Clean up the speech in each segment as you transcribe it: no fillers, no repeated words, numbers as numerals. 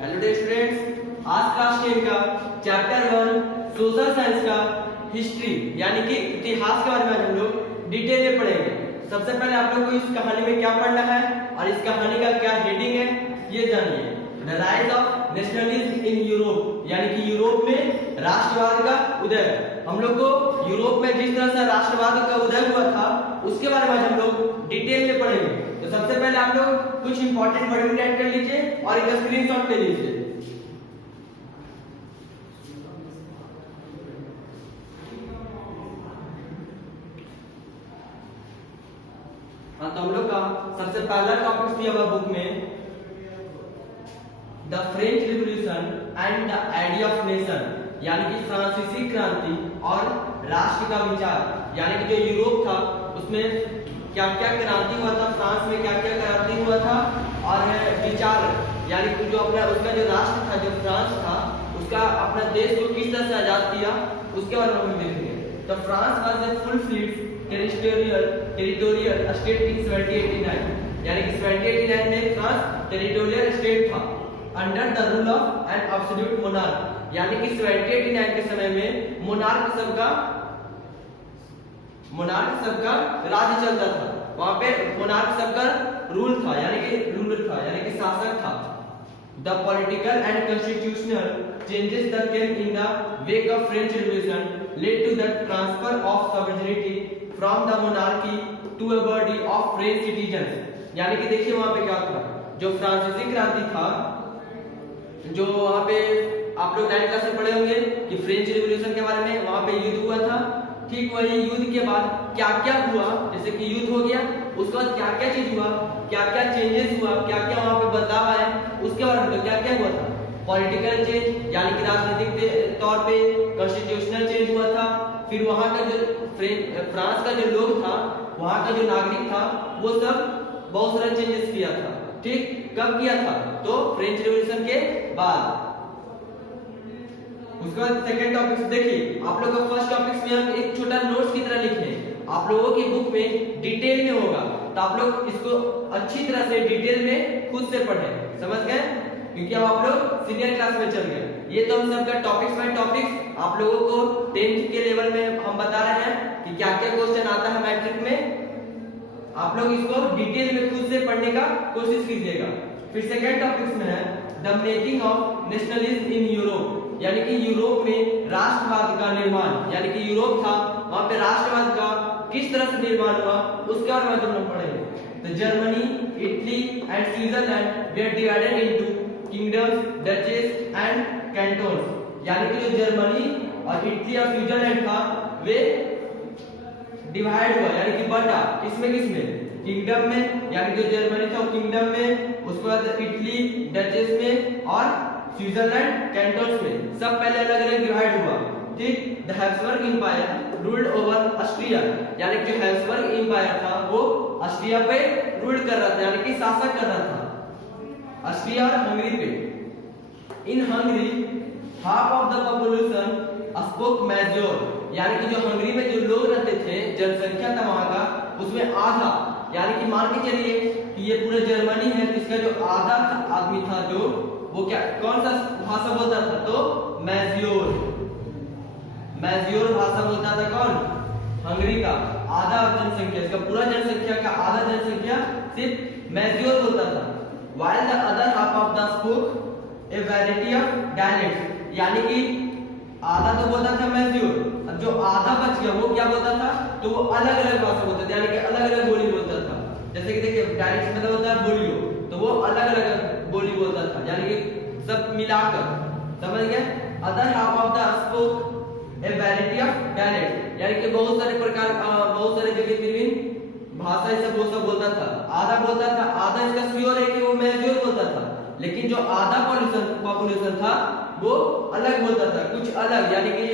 Hello dear students, आज class 10 का chapter 1 social science का हिस्ट्री यानी कि इतिहास के बारे में हम लोग डिटेल में पढ़ेंगे। सबसे पहले आप लोग को इस कहानी में क्या पढ़ना है और इस कहानी का क्या हेडिंग है ये जानिए। The rise of nationalism in Europe यानी कि यूरोप में राष्ट्रवाद का उदय। हम लोग को यूरोप में जिस तरह से राष्ट्रवाद का उदय हुआ था उसके बारे में हम लोग डिटेल में पढ़ेंगे। तो सबसे पहले आप लोग कुछ इंपॉर्टेंट वर्ड राइट कर लीजिए और एक स्क्रीनशॉट ले लीजिए। हाँ, तो हम लोग का सबसे पहला टॉपिक दिया हुआ बुक में the French revolution and the idea of nation यानी कि फ्रांसीसी क्रांति और राष्ट्र का विचार। यानी कि जो यूरोप था उसमें क्या क्या क्रांति हुआ था, फ्रांस में क्या क्या क्रांति हुआ था और विचार यानी कि जो अपना उसका जो राष्ट्र था, जो फ्रांस था, उसका अपना देश को किस तरह से आजाद किया उसके बारे में हम देखेंगे। तो France was a full fledged territorial state in 1789 यानी कि 1789 में फ्रांस टेरिटोरियल स्टेट था under the rule of an absolute monarch. यानी कि 1789 के समय में मोनार्क सबका राज्य चलता था। वहां पे मोनार्क सबका रूल था यानी कि रूलर था यानी कि शासक था। The political and constitutional changes that came in the wake of French revolution led to the transfer of sovereignty from the monarchy to a body of French citizens. यानी कि देखिए वहां पे क्या था, जो फ्रांसीसी क्रांति था, जो वहां पे आप लोग 9th क्लास में पढ़े होंगे कि फ्रेंच रिवॉल्यूशन के बारे में, वहां पे युद्ध हुआ था। ठीक वही युद्ध के बाद क्या क्या हुआ, जैसे कि युद्ध हो गया उसके बाद क्या क्या चीज हुआ, क्या क्या चेंजेस हुआ, क्या क्या वहां पे बदलाव आए, उसके बारे में क्या क्या हुआ था। पॉलिटिकल चेंज यानी कि राजनीतिक तौर पे कॉन्स्टिट्यूशनल चेंज हुआ था। फिर वहां का जो फ्रांस का जो लोग था, वहां का जो नागरिक था, वो सब बहुत सारा चेंजेस किया था। ठीक, कब किया था? तो फ्रेंच रिवॉल्यूशन के बाद। उसके बाद सेकंड टॉपिक देखिए, आप लोग का फर्स्ट टॉपिक में हम एक छोटा नोट्स की तरह लिखे हैं, आप लोगों की बुक में डिटेल में होगा, तो आप लोग इसको अच्छी तरह से डिटेल में खुद से पढ़ें। समझ गए? क्योंकि अब आप लोग सीनियर क्लास में चल गए। ये तो हम सबका टॉपिक्स बाय टॉपिक्स आप लोगों को 10th के लेवल में हम बता रहे हैं कि क्या क्या क्वेश्चन आता है मैट्रिक में। आप लोग इसको डिटेल में खुद से पढ़ने का कोशिश कीजिएगा। फिर सेकंड टॉपिक में है the making of nationalism in Europe यानी कि यूरोप में राष्ट्रवाद का निर्माण। यानी कि यूरोप था, वहां पे राष्ट्रवाद का किस तरह से निर्माण हुआ उसके बारे में हम पढ़ेंगे। तो Germany, Italy and Switzerland were divided into kingdoms, duchies and cantons. यानी कि जो जर्मनी और इटली और स्विट्जरलैंड था वे डिवाइड हुआ यानी कि बटा किसमें किंगडम में, यानी कि जर्मनी था किंगडम में, उसके बाद इटली डचेस में और स्विट्जरलैंड कैंटोन्स में। सब पहले अलग अलग डिवाइड हुआ। ठीक, the Habsburg empire ruled over Austria यानी कि जो हैब्सबर्ग एम्पायर था वो ऑस्ट्रिया पे रूल कर रहा था यानी कि शासन कर रहा था ऑस्ट्रिया और हंगरी पे। In Hungary half of the population spoke Magyar यानी कि जो हंगरी में जो लोग रहते थे, जनसंख्या था वहां का, उसमें आधा यानी कि मान के चलिए कि ये पूरा जर्मनी है, तो इसका जो आधा आदमी था जो वो क्या कौन सा भाषा बोलता था? तो मैजियोर भाषा बोलता था। कौन? हंगरी का आधा जनसंख्या, इसका पूरा जनसंख्या का आधा जनसंख्या सिर्फ मैजियोर बोलता था। while the other half of the spoke a variety of dialects यानी कि आधा तो बोलता था मैजियोर, अब जो आधा बच गया वो क्या बोलता था? तो वो अलग अलग भाषा बोलता था यानी कि अलग अलग बोली बोलता था। जैसे कि देखिए डायलेक्ट मतलब होता है बोलियो, तो वो अलग अलग बोली बोलता था यानी कि सब मिलाकर। समझ गए? Other half of the spoke A variety of dialect यानी कि बहुत सारे प्रकार बहुत सारे विभिन्न भाषा ये सब वो सब बोलता था। आधा बोलता था, आधा इसका श्योर है कि वो मैजियोर बोलता था, लेकिन जो आधा पॉपुलेशन था वो अलग बोलता था, कुछ अलग, यानी कि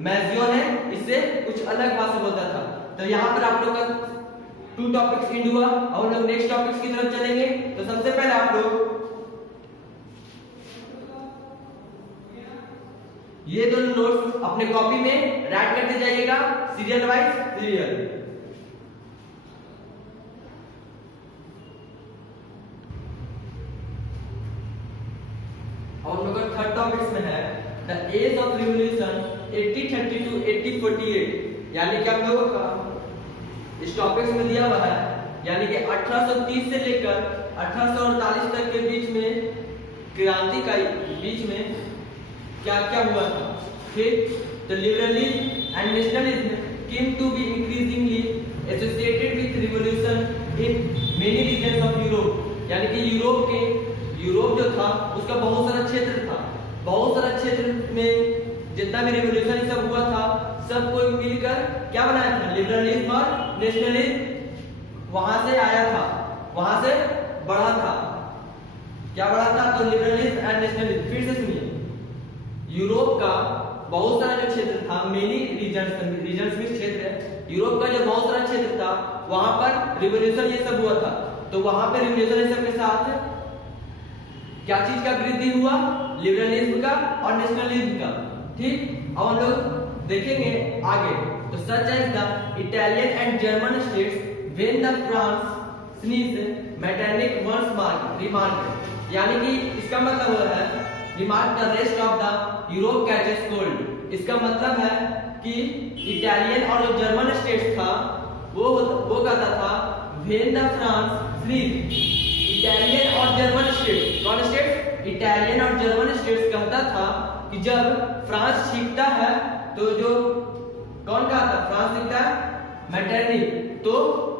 मैजियोर है इससे कुछ अलग भाषा बोलता था। तो यहाँ पर आप लोग का 2 टॉपिक्स एंड हुआ। अब हम लोग नेक्स्ट टॉपिक्स की तरफ चलेंगे। तो सबसे पहले आप लोग ये दोनों नोट्स अपने कॉपी में राइट करते जाइएगा सीरियल वाइज सीरियल। और हम लोग का थर्ड टॉपिक्स में है the age of revolution 1830 to 1848, यानी कि हम लोगों का इस टॉपिक्स में दिया हुआ है, यानी कि 1830 से लेकर 1848 तक के बीच में क्रांति का बीच में क्या क्या हुआ था। ठीक, the liberalism and nationalism came to be increasingly associated with revolution in many regions of Europe, यानी कि यूरोप जो था उसका बहुत सारा क्षेत्र था, बहुत सारा क्षेत्र में जितना भी रिवॉल्यूशन सब हुआ था सबको मिलकर क्या बनाया था, लिबरलिज्म और नेशनलिज्म वहां से आया था, वहां से बढ़ा था। क्या बढ़ा था? तो लिबरलिज्म एंड नेशनलिज्म। फिर से सुनिए, यूरोप का बहुत सारा जो क्षेत्र था, मेनी रीजन्स में क्षेत्र है, यूरोप का जो बहुत सारा क्षेत्र था वहां पर रिवॉल्यूशन ये सब हुआ था। तो वहां पे रिवॉल्यूशन ये सब के साथ क्या चीज का वृद्धि हुआ? लिबरलिज्म का और नेशनलिज्म का। ठीक, अब हम लोग देखेंगे आगे। तो such as the Italian and German states when the France sneezes Metternich once remark, यानी कि इसका मतलब हो रहा है remark the rest of the Europe catches cold. इसका मतलब है कि इटालियन और जो जर्मन स्टेट्स था वो कहता था when the France sneeze, Italian और जर्मन स्टेट्स, कौन स्टेट्स? इटालियन और जर्मन स्टेट्स कहता था कि जब फ्रांस छींकता है तो जो कौन कहता है फ्रांस छींकता है? मैटरनिक, तो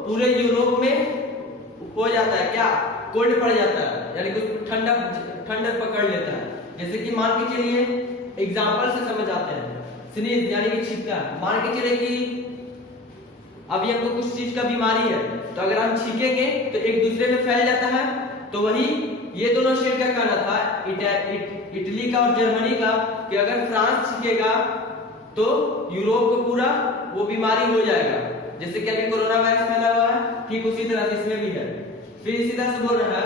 पूरे यूरोप में हो जाता है क्या? कोल्ड पड़ जाता है, यानी कुछ ठंडक पकड़ लेता है। जैसे कि मान के चलिए एग्जांपल से समझ आते हैं, स्नीज यानी कि छींकता है। मान के चलिए कि अभी हमको कुछ चीज का बीमारी है, तो अगर हम छींकेंगे तो एक दूसरे में फैल जाता है। तो वही ये दोनों स्टेट का कहना था, इटली का और जर्मनी का, कि अगर फ्रांस छींकेगा तो यूरोप को पूरा वो बीमारी हो जाएगा। जैसे कि अभी कोरोना वायरस फैला हुआ है, ठीक उसी तरह से इसमें भी है। फिर इसी तरह से बोल रहा है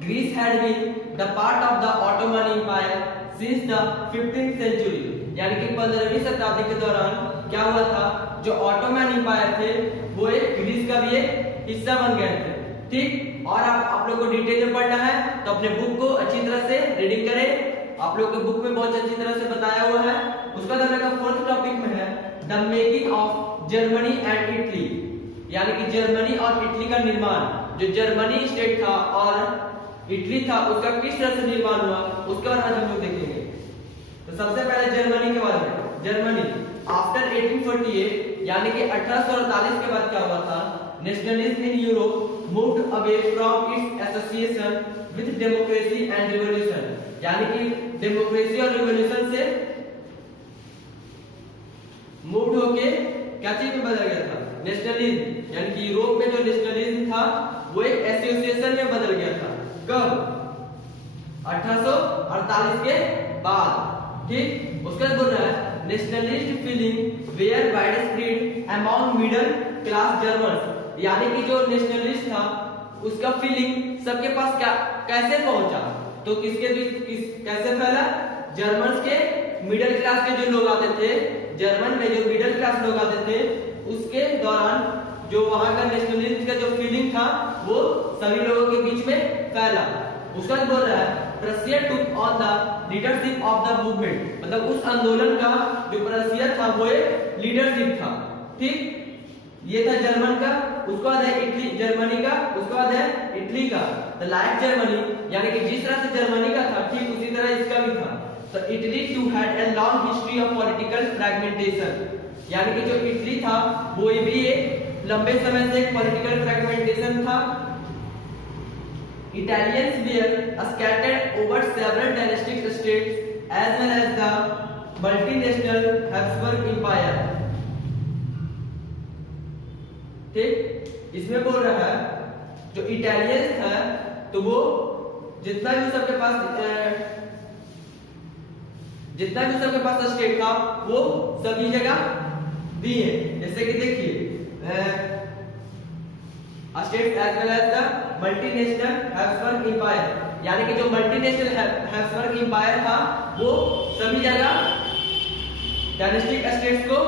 Greece had been the part of the Ottoman empire since the 15th century, यानी कि 15वीं शताब्दी के दौरान क्या हुआ था, जो ऑटोमन एम्पायर थे वो एक ग्रीस का भी एक हिस्सा बन गए थे। ठीक, और आप लोग को डिटेल में पढ़ना है तो अपने बुक को अच्छी तरह से रीडिंग करें। आप लोग के बुक में बहुत अच्छी तरह से बताया हुआ है। उसका बाद का फोर्थ टॉपिक में है the making of Germany and Italy, यानी कि जर्मनी और इटली का निर्माण। जो जर्मनी स्टेट था और इटली था उसका किस तरह से निर्माण हुआ उसके बारे में हम लोग देखेंगे। तो सबसे पहले जर्मनी के बारे में। जर्मनी आफ्टर 1848, यानी कि 1848 के बाद क्या हुआ था, nationalism in Europe moved away from its association with democracy and revolution, यानी कि डेमोक्रेसी और रिवॉल्यूशन से मूव्ड होके क्या चीज में बदल गया था, नेशनलिज्म, यानी कि यूरोप में जो नेशनलिज्म था वो एक एसोसिएशन में बदल गया था। कब? 1848 के बाद। ठीक, उसका बोल रहा है nationalist feeling were widespread among middle class German, यानी कि जो नेशनलिस्ट था उसका फीलिंग सबके पास क्या कैसे पहुंचा, तो किसके कैसे फैला? जर्मन के मिडिल क्लास के जो लोग आते थे, जर्मन में जो मिडिल क्लास लोग आते थे उसके दौरान जो वहां का नेशनलिज्म का जो फीलिंग था वो सभी लोगों के बीच में फैला। उसका बोल रहा है Prussia took on the leadership of the movement, मतलब उस आंदोलन का जो प्रशिया था वो एक लीडरशिप था। ठीक, ये था जर्मन का। उसके बाद है इटली, जर्मनी का। उसके बाद है इटली का। द लाइक जर्मनी, यानी कि जिस तरह से जर्मनी का था ठीक उसी तरह इसका भी था। तो Italy too had a long history of political fragmentation, यानी कि जो इटली था वो भी एक लंबे समय से एक पॉलिटिकल फ्रैगमेंटेशन था। Italians were scattered over several dynastic states as well as the multinational Habsburg Empire। ठीक, इसमें बोल रहा है जो इटालियंस है तो वो जितना भी सबके पास स्टेट था वो सभी जगह दिए। जैसे कि देखिए state as well as the multinational Habsburg empire, यानी कि जो मल्टीनेशनल हैब्सबर्ग एम्पायर था वो सभी जगह डायनेस्टिक स्टेट्स को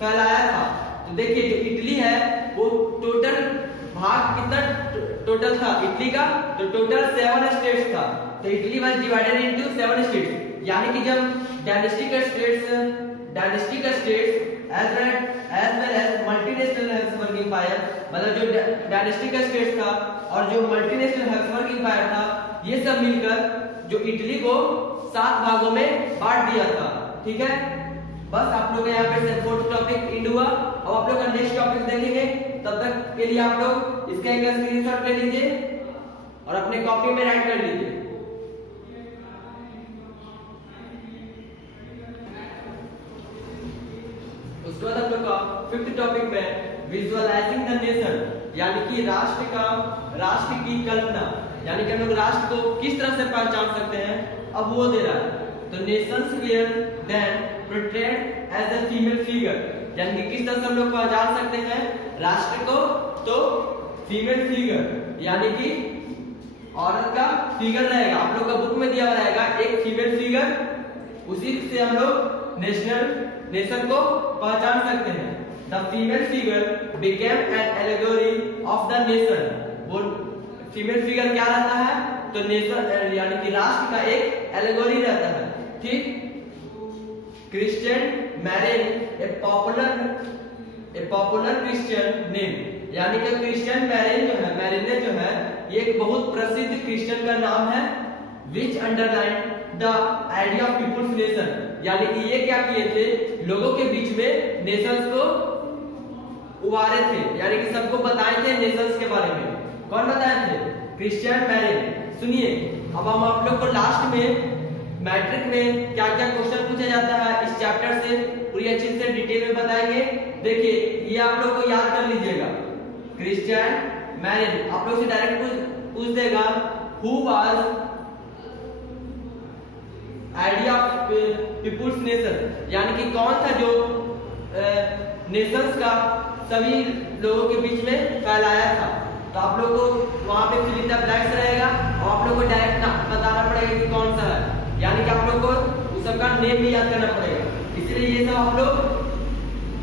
फैलाया था। तो देखिए जो इटली है वो टोटल भाग कितना टोटल था इटली का, तो टोटल 7 स्टेट्स था। तो Italy was divided into 7 states, यानी कि जब dynastic states as well as multinational Habsburg empire, मतलब जो डायनेस्टिक स्टेट्स था और जो मल्टीनेशनल हैब्सबर्ग एम्पायर था, ये सब मिलकर जो इटली को 7 भागों में बांट दिया था। ठीक है, बस आप लोग यहाँ पे फोर्थ टॉपिक एंड हुआ। अब आप लोग का नेक्स्ट टॉपिक देखेंगे, तब तक के लिए आप लोग इसका एक स्क्रीनशॉट ले लीजिए और अपने कॉपी में राइट कर लीजिए। उसके बाद हम लोग का फिफ्थ टॉपिक में विजुअलाइजिंग द नेशन, यानी कि राष्ट्र की कल्पना, यानी कि हम लोग राष्ट्र को किस तरह से पहचान सकते हैं, अब वो दे रहा है। तो nations were then portrayed as a female figure, यानी कि किस तरह से हम लोग पहचान सकते हैं राष्ट्र को, तो फीमेल फिगर, यानी कि औरत का फिगर रहेगा। आप लोग का बुक में दिया रहेगा एक फीमेल फिगर, उसी से हम लोग नेशन को पहचान सकते हैं। The female figure became an allegory of the nation. वो फीमेल फिगर क्या रहता है, तो नेशन यानी कि राष्ट्र का एक एलेगोरी रहता है। ठीक, क्रिश्चियन मैरिन ए पॉपुलर क्रिश्चियन नेम, यानी कि क्रिश्चियन मैरिन जो है ये एक बहुत प्रसिद्ध क्रिश्चियन का नाम है। Which underline the idea of people's nation, यानी कि ये क्या किए थे, लोगों के बीच में नेशंस को उभारे थे, यानी कि सबको बताए थे नेशंस के बारे में। कौन बताए थे, क्रिश्चियन मैरिन। सुनिए, अब हम आप लोग को लास्ट में मैट्रिक में क्या क्या क्वेश्चन पूछा जाता है इस चैप्टर से पूरी अच्छे से डिटेल में बताएंगे। देखिए, ये आप लोग को याद कर लीजिएगा। क्रिश्चियन मैरिन आप लोग से डायरेक्ट पूछ देगा, who was idea of people's nation, यानी कि कौन था जो नेशंस का सभी लोगों के बीच में फैलाया था। तो आप लोग को वहां पे फिल इन द ब्लैंक्स रहेगा और आप लोग को डायरेक्ट बताना पड़ेगा कि कौन सा है, यानी कि आप लोग को उस सबका नेम भी याद करना पड़ेगा। इसलिए ये सब आप लोग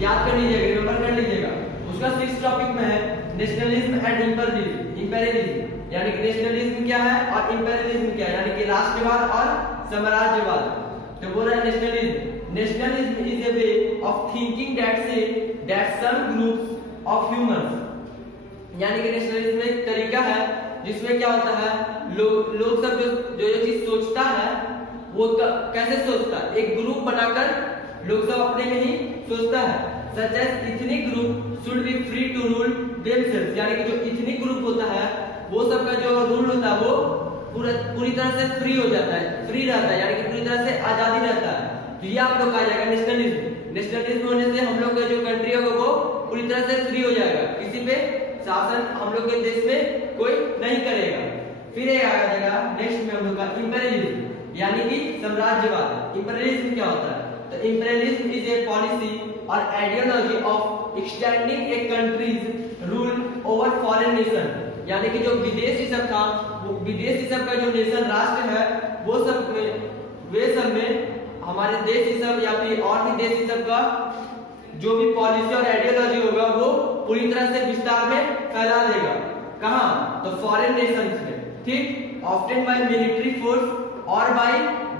याद कर लीजिएगा, रिमेंबर कर लीजिएगा। उसका 6th टॉपिक में है नेशनलिज्म एंड इंपेरियलिज्म, यानी कि नेशनलिज्म क्या है और इंपेरियलिज्म क्या है, यानी कि राष्ट्रवाद और साम्राज्यवाद। तो बोल रहा है nationalism is a way of thinking that some groups of humans, यानी कि नेशनलिज्म एक तरीका है जिसमें क्या होता है, लोग सब जो चीज सोचता है वो कैसे सोचता है, एक ग्रुप बनाकर लोग सब अपने में ही सोचता है। Such as ethnic group should be free to rule themselves, यानी कि जो इथनिक ग्रुप होता है वो सबका जो रूल होता है वो पूरी तरह से फ्री हो जाता है, फ्री रहता है, यानी कि पूरी तरह से आजादी रहता है। तो ये आप लोग का आ जाएगा नेशनलिज्म होने से हम लोग का जो कंट्री होगा वो पूरी तरह से फ्री हो जाएगा, किसी पे शासन हम लोग के देश में कोई नहीं करेगा। फिर ये आ जाएगा नेक्स्ट में हम लोग का इंपेरियलिज्म, यानी कि साम्राज्यवाद। इंपेरियलिज्म क्या होता है, तो इंपेरियलिज्म इज ए पॉलिसी और ideology of extending a country's rule over foreign nation, यानी कि जो विदेशी सब था, वो विदेशी सब का जो नेशन राष्ट्र है वो सब में हमारे देश ही सब या फिर और भी देश ही सब का जो भी पॉलिसी और आइडियोलॉजी होगा वो पूरी तरह से विस्तार में फैला देगा। कहां, तो फॉरेन नेशंस में। ठीक, ऑफ्टन बाय मिलिट्री फोर्स और by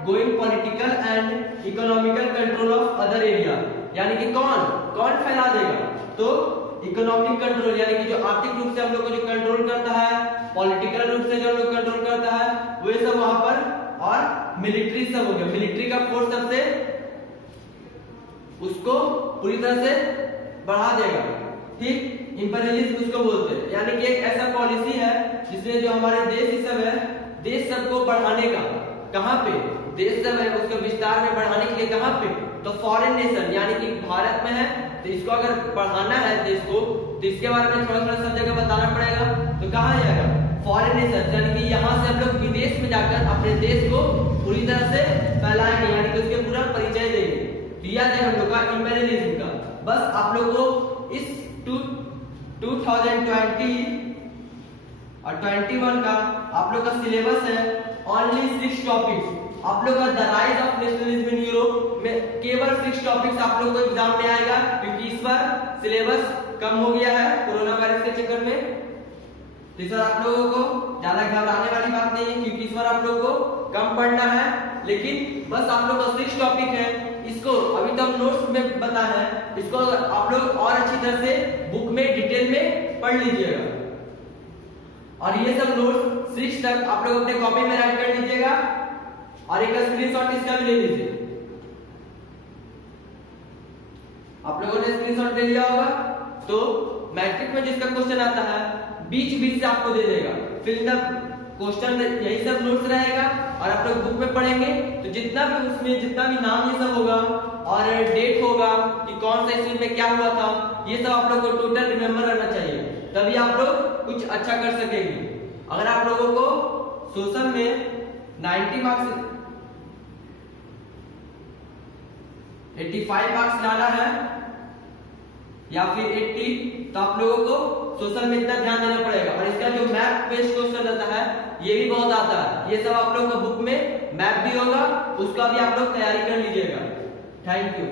going political and economical control of other area, यानी कि कौन फैला देगा, तो इकोनॉमिक कंट्रोल, यानी कि जो आर्थिक रूप से हम लोग को जो कंट्रोल करता है, पॉलिटिकल रूप से जो लोग कंट्रोल करता है वो सब वहां पर, और मिलिट्री सब हो गया, मिलिट्री का फोर्स सबसे उसको पूरी तरह से बढ़ा देगा। ठीक, इंपेरियलिज्म उसको बोलते हैं, यानी कि एक ऐसा पॉलिसी है जिसमें जो हमारे देश ही सब है, देश सबको बढ़ाने का, कहां पे देश सब है उसको विस्तार में बढ़ाने के लिए, कहां पे, तो फॉरेन नेशन, यानी कि भारत में है तो इसको अगर बढ़ाना है देश को, तो इसके बारे में थोड़ा सब जगह बताना पड़ेगा। तो कहां जाएगा, फॉरेन नेशन, यानी कि यहाँ से हम लोग विदेश में जाकर अपने देश को पूरी तरह से फैलाएंगे, यानी कि उसके पूरा परिचय देंगे। दिया जाए हम लोग का इंपेरियलिज्म का। बस आप लोग को इस 2020 और 21 का आप लोग का सिलेबस है ओनली 6 टॉपिक्स। आप लोग का the rise of nationalism in Europe में केवल 6 टॉपिक्स आप लोग को एग्जाम में आएगा, क्योंकि इस बार सिलेबस कम हो गया है कोरोना वायरस के चक्कर में। तो इस बार आप लोगों को ज्यादा घबराने वाली बात नहीं है, क्योंकि इस बार आप लोगों को कम पढ़ना है, लेकिन बस आप लोग का 6 टॉपिक है, इसको अभी तो हम नोट्स में बता है, इसको आप लोग और अच्छी तरह से बुक में डिटेल में पढ़ लीजिएगा। और ये सब नोट्स 6 तक आप लोग अपने कॉपी में राइट कर लीजिएगा और एक स्क्रीनशॉट इसका भी ले लीजिए। आप लोगों ने स्क्रीनशॉट ले लिया होगा, तो मैट्रिक में जिसका क्वेश्चन आता है बीच बीच से आपको दे देगा, फिर द क्वेश्चन यही सब नोट्स रहेगा और आप लोग बुक में पढ़ेंगे तो जितना भी उसमें जितना भी नाम ये सब होगा और डेट होगा कि कौन सा ईस्वी में क्या हुआ था, ये सब आप लोग को टोटल रिमेम्बर रहना चाहिए, तभी आप लोग कुछ अच्छा कर सकेंगे। अगर आप लोगों को सोशल में 90 मार्क्स 85 मार्क्स लाना है या फिर 80, तो आप लोगों को सोशल में इतना ध्यान देना पड़ेगा। और इसका जो मैप बेस्ड क्वेश्चन रहता है ये भी बहुत आता है, ये सब आप लोगों का बुक में मैप भी होगा, उसका भी आप लोग तैयारी कर लीजिएगा। Thank you.